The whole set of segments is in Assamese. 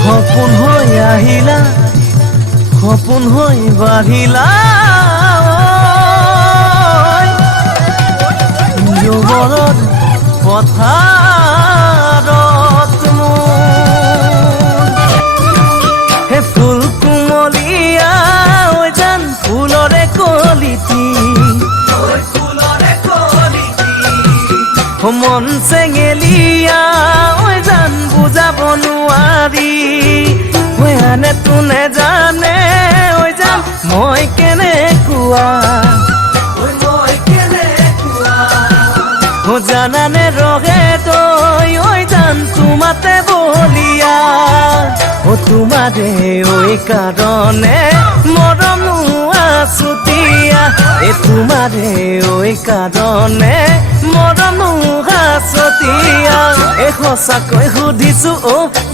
সপোন হৈ আহিলা সপোন হৈ বাঢ়িলা যুৱৰত পথাৰত হে ফুল কুমলীয়া ঐ জান ফুলৰে কলিতি মন চেঙেলীয়া ঐ জান বুজাব নোৱাৰি ঐ আনে তোনে জানে ঐ জান মই কেনেকুৱা জানানে ৰহে তই ঐ জান তোমাতে বলিয়া তোমাৰে ঐ কাৰণে মৰম আছুতীয়া তোমাৰে ঐ কাৰণে মৰম আছুতীয়া সঁচাকৈ সুধিছো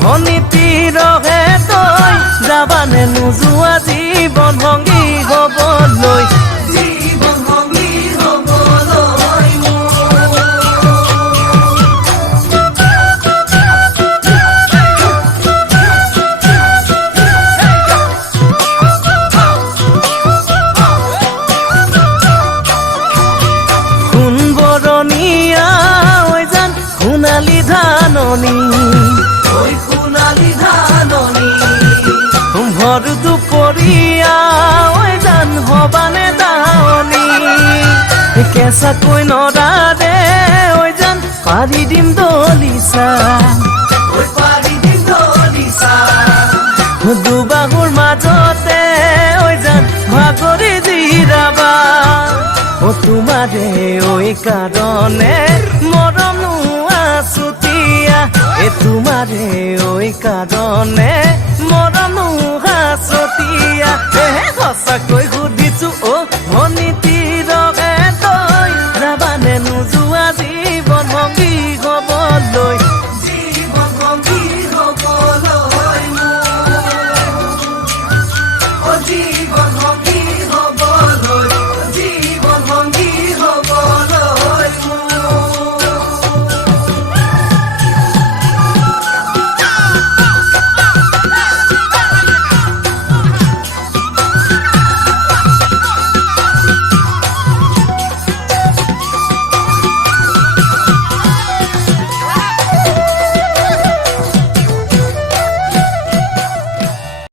ভনীতি ৰহে তই যাবানে নোযোৱা জীৱন সংগী হ'বলৈ সোণালী ধাননি ভৰ দুপৰীয়া ঐ জান হবানে দাৱনি কেঁচাকৈ নৰাৰে ঐ জান পাৰি দিম দলিচা দুবাহুৰ মাজতে ঐ জান ভাগৰি জিৰাবা তোমাৰে ঐ কাৰণে মৰম আছুতীয়া তোমাৰে ঐ কাৰণে মৰম আছুতীয়া সঁচাকৈ সুধি